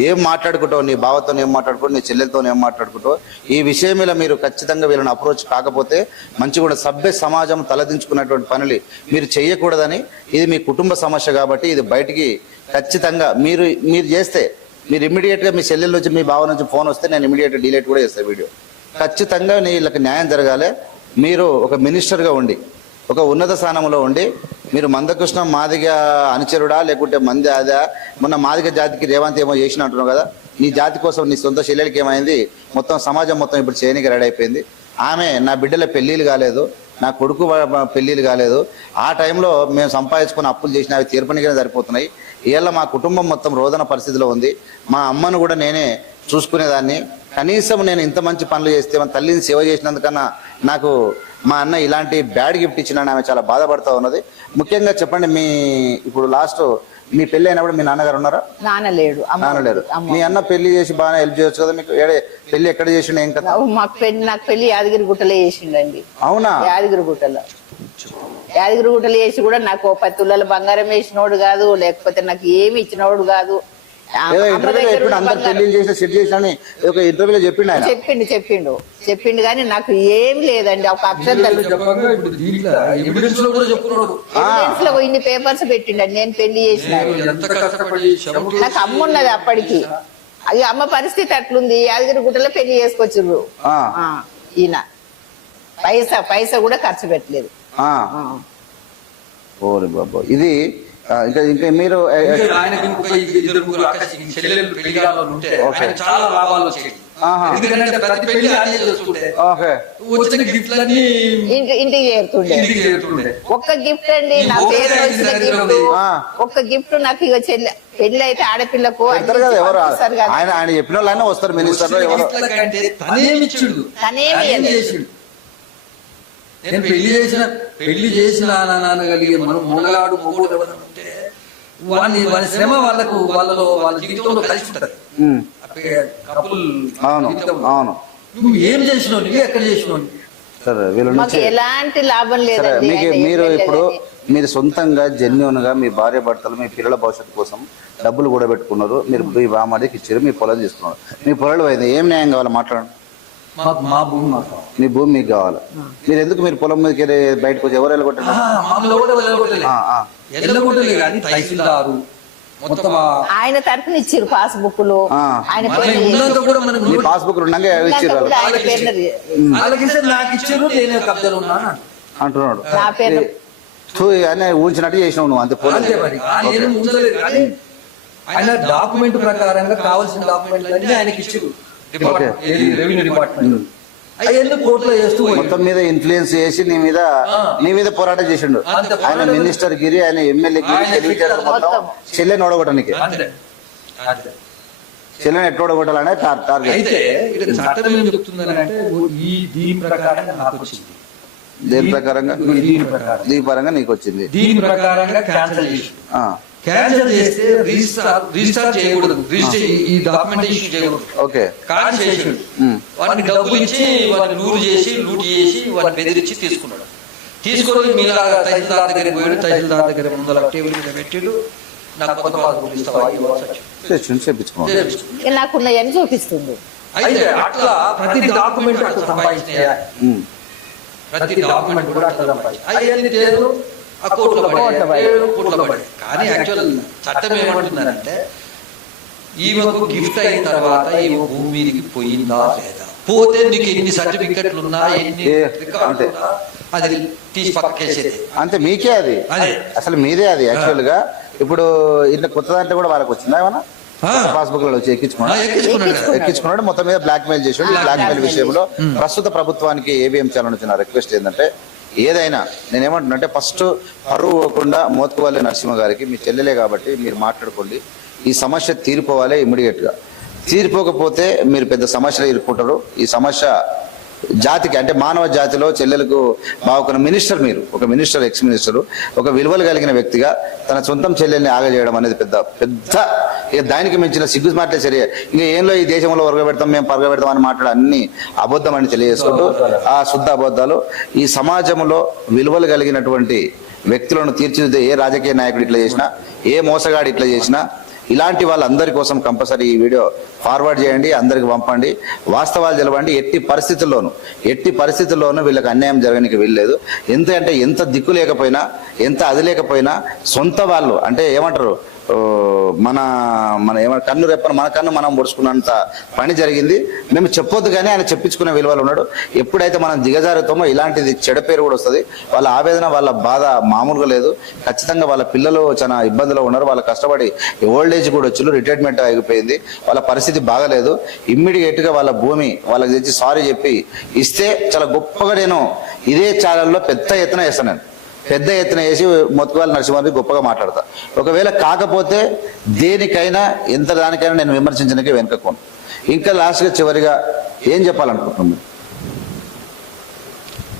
ఏం మాట్లాడుకుంటావు, నీ బావతో ఏం మాట్లాడుకుంటావు, నీ చెల్లెలతో ఏం మాట్లాడుకుంటావు, ఈ విషయం మీద మీరు ఖచ్చితంగా వీళ్ళని అప్రోచ్ కాకపోతే మంచిగా సభ్య సమాజం తలదించుకున్నటువంటి పనులు మీరు చేయకూడదని. ఇది మీ కుటుంబ సమస్య కాబట్టి ఇది బయటికి ఖచ్చితంగా మీరు చేస్తే మీరు ఇమ్మీడియట్గా మీ చెల్లెల నుంచి మీ బావ నుంచి ఫోన్ వస్తే నేను ఇమ్మీడియట్గా డిలీట్ కూడా చేస్తాను వీడియో. ఖచ్చితంగా వీళ్ళకి న్యాయం జరగాలి. మీరు ఒక మినిస్టర్గా ఉండి ఒక ఉన్నత స్థానంలో ఉండి మీరు మందకృష్ణ మాదిగ అనుచరుడా లేకుంటే మంది అదా? మొన్న మాదిగ జాతికి రేవంత్ ఏమో చేసిన అంటున్నావు కదా. నీ జాతి కోసం నీ సొంత చెల్లెలకి ఏమైంది? మొత్తం సమాజం మొత్తం ఇప్పుడు చేయనికి రెడీ అయిపోయింది. ఆమె నా బిడ్డల పెళ్ళిళ్ళు కాలేదు, నా కొడుకు పెళ్ళిళ్ళు కాలేదు. ఆ టైంలో మేము సంపాదించుకుని అప్పులు చేసిన అవి తీర్పనిగానే సరిపోతున్నాయి. ఇవాళ మా కుటుంబం మొత్తం రోదన పరిస్థితిలో ఉంది. మా అమ్మను కూడా నేనే చూసుకునేదాన్ని. కనీసం నేను ఇంత మంచి పనులు చేస్తే మన తల్లిని సేవ చేసినందుకన్నా నాకు మా అన్న ఇలాంటి బ్యాడ్ గిఫ్ట్ ఇచ్చిన ఆమె చాలా బాధపడుతూ ఉన్నది. ముఖ్యంగా చెప్పండి, మీ ఇప్పుడు లాస్ట్ మీ పెళ్లి అయినప్పుడు మీ నాన్నగారు ఉన్నారా? నాన్న లేడు, అమ్మ నాన్న లేరు. అమ్మ. మీ అన్న పెళ్లి చేసి బాగా హెల్ప్ చేయొచ్చు కదా మీకు. పెళ్లి ఎక్కడ చేసిండు ఏం కదా? నాకు పెళ్లి యాదగిరి గుట్టలో చేసిండండి. అవునా? యాదగిరి గుట్టలో చేసి కూడా నాకు 10 తులాల బంగారం వేసినోడు కాదు, లేకపోతే నాకు ఏమి ఇచ్చినోడు కాదు. ఏదో ఇంటర్వ్యూలో చెప్పిండు అందరు పెళ్లి చేసి సెట్ చేసిన ఒక ఇంటర్వ్యూలో చెప్పిండు ఆయన. చెప్పిండు కానీ నాకు ఏం లేదండి. ఒక అక్షరం ఎవిడెన్స్ లో ఇన్ని పేపర్స్ పెట్టిండండి. నేను పెళ్లి చేసిన నాకు అమ్మ ఉన్నది అప్పటికి. అది అమ్మ పరిస్థితి అట్లుంది. యాదగిరి గుట్టలో పెళ్లి చేసుకొచ్చిండ్రు. ఈయన పైసా కూడా ఖర్చు పెట్టలేదు. ఓరే బాబా, ఇది ఇంకా ఇంకా మీరు ఆయనకి ఇంకొక 2-3 అక్క చెల్లెలు పెళ్లి కావాలని ఉంటే ఆయన చాలా లాభాలు వచ్చాయి. ఎందుకంటే ప్రతి పెళ్లి ఆయనే చేసుకుంటే వచ్చిన గిఫ్ట్లన్నీ ఇంటికి చేరుతుండే. ఒక్క గిఫ్ట్ అండి నా పేరు వచ్చిన గిఫ్ట్, ఒక్క గిఫ్ట్ నాకు ఇక పెళ్లి అయితే ఆడపిల్లకు ఆయన ఆయన చెప్పిన వాళ్ళు వస్తారు మినిస్టర్. తనేమి చేసిండు. నేను పెళ్లి చేసిన నాన్నగలిగే మనం మొగలాడు మొగోడు ఎవరైనా ఉంటే వాని శ్రమ వాళ్ళ జీవితంలో కలిసి ఉంటది. అవును. నువ్వు ఏం చేసినావు, నువ్వు ఎక్కడ చేసినావు సరే వీళ్ళ నుంచి ఎలాంటి లాభం లేదండి. మీరు ఇప్పుడు మీరు సొంతంగా జెన్యున్ గా మీ భార్య భర్తలు మీ పిల్లల భవిష్యత్తు కోసం డబ్బులు కూడా పెట్టుకున్నారు. మీరు మీ బామ్మడికి ఇచ్చారు, మీ పొలం తీసుకున్నారు. మీ పొలాలు అయితే ఏం న్యాయం కావాలి మాట్లాడండి. మా భూమి మాకు, మీ భూమి మీకు కావాలి. మీరు ఎందుకు మీరు పొలం మీదకి బయటకు వచ్చి ఎవరు వెళ్ళగొట్టారు? ఆయన తరఫున ఇచ్చారు పాస్బుక్లు. ఆయన పాస్బుక్ అంటున్నాడు. నా పేరు అని ఊహించినట్టు చేసినావు నువ్వు అంతే. ఆయన డాక్యుమెంట్ ప్రకారంగా కావాల్సిన డాక్యుమెంట్ ఆయనకి ఇచ్చారు రెవెన్యూ డిపార్ట్మెంట్. కోర్టులో చేస్తూ మొత్తం మీద ఇన్ఫ్లుయెన్స్ చేసి నీ మీద పోరాటం చేసిండు. ఆయన మినిస్టర్ గిరి, ఆయన ఎమ్మెల్యే గిరి, మొత్తం చెల్లెని ఓడగొట్టడానికి, చెల్లెని ఎట్లా ఓడగొట్టాలనే టార్గెట్. అయితే చట్టం ఏం చెప్తుందంటే దీని ప్రకారంగా నాకు వచ్చింది. దేని ప్రకారంగా? దీని పరంగా నీకు వచ్చింది. దీని ప్రకారంగా క్యాన్సిల్ చేస్తే రిజిస్టర్ చేయకూడదు, ఈ డాక్యుమెంట్ ఇష్యూ చేయకూడదు. ఓకే, కానీ చేసాడు. వాడిని డబ్బులు ఇచ్చి వాడిని లూట్ చేసి వాడిని బెదిరించి తీసుకున్నాడు. తీసుకొని మీలాగా తహసీల్దార్ దగ్గరికి పోయాడు. తహసీల్దార్ దగ్గర ముందర టేబుల్ మీద పెట్టాడు. నాకు కొత్త పాస్బుక్ ఇస్తావా? నాకున్నాయని చూపిస్తుంది. అయితే అట్లా ప్రతి డాక్యుమెంట్ అట్లా సంపాదించాయి. ప్రతి డాక్యుమెంట్ కూడా అట్లా సంపాదించాయి. అవన్నీ కోట్ల పడి. కానీ యాక్చువల్ చట్టం ఏమంటున్నారంటే ఈమెకు గిఫ్ట్ అయిన తర్వాత ఈమె భూమి మీదకి పోయిందా లేదా, పోతే నీకు ఎన్ని సర్టిఫికెట్లు ఉన్నా ఎన్ని రికార్డు ఉన్నా అది తీసి పక్కేసేది అంతే. మీకే అది అసలు మీదే అది యాక్చువల్ గా. ఇప్పుడు ఇట్లా కొత్త దాంట్లో కూడా వాళ్ళకి వచ్చిందా ఏమన్నా? పాస్బుక్ లో వచ్చి ఎక్కించుకున్నాడు. మొత్తం మీద బ్లాక్ మెయిల్ చేసాడు. బ్లాక్ మెయిల్ విషయంలో ప్రస్తుత ప్రభుత్వానికి ఏబిఎం ఛానల్ నుంచి నా రిక్వెస్ట్ ఏంటంటే, ఏదైనా నేనేమంటున్నా అంటే ఫస్ట్ పరువు పోకుండా మోత్కువల్లి నరసింహ గారికి, మీ చెల్లెలే కాబట్టి మీరు మాట్లాడుకోండి. ఈ సమస్య తీరిపోవాలి ఇమ్మీడియట్ గా. తీరిపోకపోతే మీరు పెద్ద సమస్యలు ఇరుక్కుంటారు. ఈ సమస్య జాతికి అంటే మానవ జాతిలో చెల్లెలకు బాగున్న మినిస్టర్, మీరు ఒక మినిస్టర్, ఎక్స్ మినిస్టర్, ఒక విలువలు కలిగిన వ్యక్తిగా తన సొంతం చెల్లెల్ని ఆగజేయడం అనేది పెద్ద ఇక దానికి మించిన సిగ్గు మాటలే చర్య. ఇంకా ఏంలో ఈ దేశంలో వరగబెడతాం, మేము పరగబెడతాం అని మాట్లాడే అన్ని అబద్ధం అని తెలియజేసుకుంటూ, ఆ శుద్ధ అబద్ధాలు ఈ సమాజంలో విలువలు కలిగినటువంటి వ్యక్తులను తీర్చిదిద్దే ఏ రాజకీయ నాయకుడు ఇట్లా చేసినా, ఏ మోసగాడు ఇట్లా చేసినా, ఇలాంటి వాళ్ళందరి కోసం కంపల్సరీ ఈ వీడియో ఫార్వర్డ్ చేయండి, అందరికి పంపండి, వాస్తవాలు తెలవండి. ఎట్టి పరిస్థితుల్లోనూ వీళ్ళకి అన్యాయం జరగడానికి వీల్లేదు. ఎందుకంటే ఎంత దిక్కు లేకపోయినా, ఎంత అది లేకపోయినా సొంత వాళ్ళు అంటే ఏమంటారు, మన కన్ను రెప్పను మన కన్ను మనం పొడుచుకున్నంత పని జరిగింది. మేము చెప్పొద్దు కానీ ఆయన చెప్పించుకునే విలువలు ఉన్నాడు. ఎప్పుడైతే మనం దిగజారుతామో ఇలాంటిది చెడ పేరు కూడా వస్తుంది. వాళ్ళ ఆవేదన, వాళ్ళ బాధ మామూలుగా లేదు. ఖచ్చితంగా వాళ్ళ పిల్లలు చాలా ఇబ్బందులు ఉన్నారు. వాళ్ళ కష్టపడి ఓల్డ్ ఏజ్ కూడా వచ్చి రిటైర్మెంట్ అయిపోయింది. వాళ్ళ పరిస్థితి బాగలేదు. ఇమ్మీడియట్ గా వాళ్ళ భూమి వాళ్ళకి తెచ్చి సారీ చెప్పి ఇస్తే చాలా గొప్పగా నేను ఇదే ఛానల్లో పెద్ద ఎత్తున వేస్తాను. పెద్ద ఎత్తున వేసి మోత్కువల్లి నరసింహారెడ్డి గొప్పగా మాట్లాడతా. ఒకవేళ కాకపోతే దేనికైనా ఎంత దానికైనా నేను విమర్శించడానికి వెనుకపోను. ఇంకా లాస్ట్గా చివరిగా ఏం చెప్పాలనుకుంటున్నాను?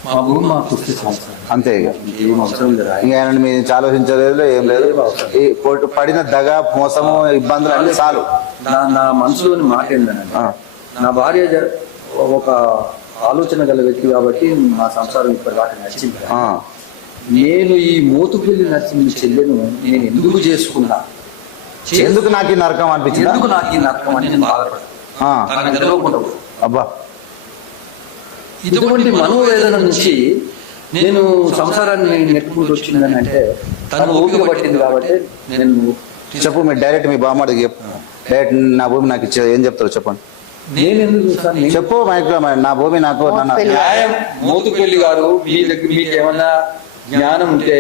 మా భూమి మాకు ఇస్తే సంవత్సరం అంతే ఇక ఏం అవసరం లేదు. ఇంకా ఆయన మీరు ఆలోచించలేదు ఏం లేదు. ఈ పడిన దగ మోసము ఇబ్బందులు అన్ని చాలు. నా మనసులోని మాట ఏంటంటే నా భార్య ఒక ఆలోచన గల వ్యక్తి కాబట్టి నా సంసారం ఇప్పటిదాకా నచ్చింది. నేను ఈ మోతుపల్లి నచ్చిన చెల్లెను నేను ఎందుకు చేసుకున్నా, ఎందుకు నాకు ఈ నరకం అనిపించింది, ఎందుకు నాకు ఈ నరకం అని నేను బాధపడతాను తెలవకుండా. అబ్బా ఇటువంటి మనోవేదన నుంచి నేను సంసారాన్ని నెట్టుకుంటూ వచ్చిందని అంటే తను ఓపిక పట్టింది కాబట్టి నేను చెప్పు. మీరు డైరెక్ట్ మీ బామ్మడికి చెప్పు. డైరెక్ట్ నా భూమి నాకు ఇచ్చే ఏం చెప్తారు చెప్పండి. నేను ఎందుకు చూస్తాను చెప్పు మైక్లో నా భూమి నాకు న్యాయం. మోతుపల్లి గారు మీ దగ్గర మీకు ఏమన్నా జ్ఞానం ఉంటే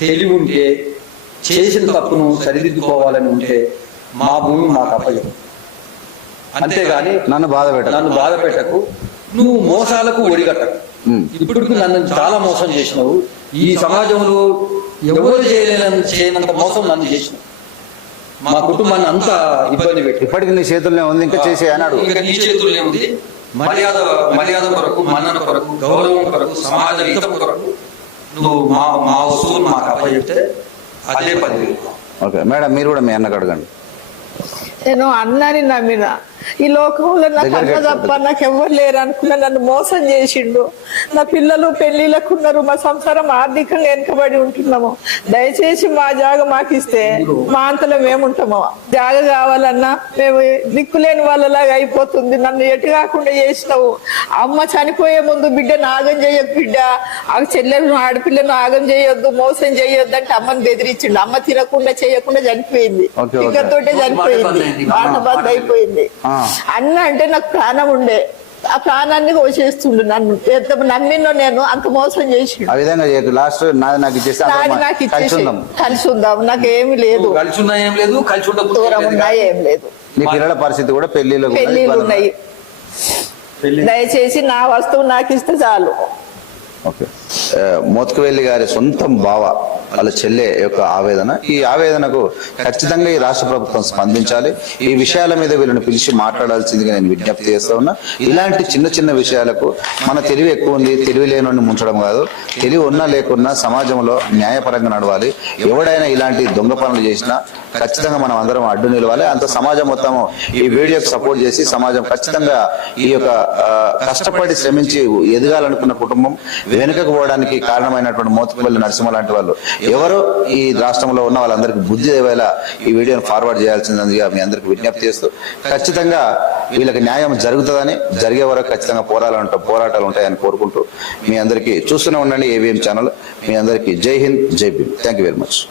తెలివి ఉంటే చేసిన తప్పును సరిదిద్దుకోవాలని ఉంటే మా భూమి మాకు అప్పయ్యం. అంతేగాని నన్ను బాధ పెట్టకు. నువ్వు మోసాలకు ఒడిగట్టకు. ఇప్పుడు నన్ను చాలా మోసం చేసినావు. ఈ సమాజంలో ఎవరు చేయనంత మోసం నన్ను చేసినావు. మా కుటుంబాన్ని అంతా ఇబ్బంది పెట్టి ఇప్పటికి నీ చేతుల్లోనే ఉంది, ఇంకా చేసే అన్నాడు. ఇంకా నీ చేతుల్లోనే ఉంది. మర్యాద కొరకు, మన్నన కొరకు, గౌరవం కొరకు, సమాజ హితం కొరకు నువ్వు మా వస్తువులు మాకు అప్పచెప్తే అదే పని. ఓకే మేడం, మీరు కూడా మీ అన్నకు అడగండి. నేను అన్నాని నమ్మిన ఈ లోకంలో నాకు అన్న తప్ప నాకు ఎవ్వరు లేరు అనుకున్నా. నన్ను మోసం చేసిండు. నా పిల్లలు పెళ్లిళ్ళకున్నారు. మా సంసారం ఆర్థికంగా వెనుకబడి ఉంటున్నాము. దయచేసి మా జాగ మాకు ఇస్తే మా అంతలో మేముంటాము. జాగ కావాలన్నా మేము దిక్కులేని వాళ్ళలాగా అయిపోతుంది. నన్ను ఎటు కాకుండా చేసినావు. అమ్మ చనిపోయే ముందు బిడ్డను ఆగం చేయొద్దు, బిడ్డ ఆ చెల్లెలను ఆడపిల్లను ఆగం చేయొద్దు, మోసం చేయొద్దు అంటే అమ్మని బెదిరించిండు. అమ్మ తినకుండా చేయకుండా చనిపోయింది. ఇక్కడతోటే చనిపోయింది. మాట బంద్ అయిపోయింది. అన్న అంటే నాకు ప్రాణం ఉండే, ఆ ప్రాణాన్ని కోసేస్తుండు. నన్ను ఎంత నమ్మినో నేను అంత మోసం చేసి లాస్ట్ నాకు ఇచ్చేసి కలిసి ఉందాం. నాకు ఏమి లేదు, దూరం ఉన్నా ఏం లేదు. నీ పిల్లల పరిస్థితి కూడా పెళ్లిళ్ళు ఉన్నాయి. దయచేసి నా వస్తువు నాకు ఇస్తే చాలు. ఓకే. మోత్కువెల్లి గారి సొంత బావ వాళ్ళ చెల్లె యొక్క ఆవేదన. ఈ ఆవేదనకు ఖచ్చితంగా ఈ రాష్ట్ర ప్రభుత్వం స్పందించాలి. ఈ విషయాల మీద వీళ్ళని పిలిచి మాట్లాడాల్సిందిగా నేను విజ్ఞప్తి చేస్తా ఉన్నా. ఇలాంటి చిన్న చిన్న విషయాలకు మన తెలివి ఎక్కువ ఉంది, తెలివి లేని ముంచడం కాదు. తెలివి ఉన్నా లేకున్నా సమాజంలో న్యాయపరంగా నడవాలి. ఎవడైనా ఇలాంటి దొంగ పనులు చేసినా ఖచ్చితంగా మనం అందరం అడ్డు నిలవాలి. అంత సమాజం మొత్తం ఈ వీడియోకి సపోర్ట్ చేసి సమాజం ఖచ్చితంగా ఈ యొక్క కష్టపడి శ్రమించి ఎదగాలనుకున్న కుటుంబం వెనుకకు పోవడానికి కారణమైనటువంటి మోత్కువెల్లి నరసింహ లాంటి వాళ్ళు ఎవరు ఈ రాష్ట్రంలో ఉన్న వాళ్ళందరికీ బుద్ధి దేవేలా ఈ వీడియోని ఫార్వర్డ్ చేయాల్సిందిగా మీ అందరికి విజ్ఞప్తి చేస్తూ ఖచ్చితంగా వీళ్ళకి న్యాయం జరుగుతుందని, జరిగే వరకు ఖచ్చితంగా పోరాటాలు ఉంటాయని కోరుకుంటూ మీ అందరికీ చూస్తూనే ఉండండి AVM ఛానల్. మీ అందరికీ జై హింద్, జై Bhim. Thank you very much.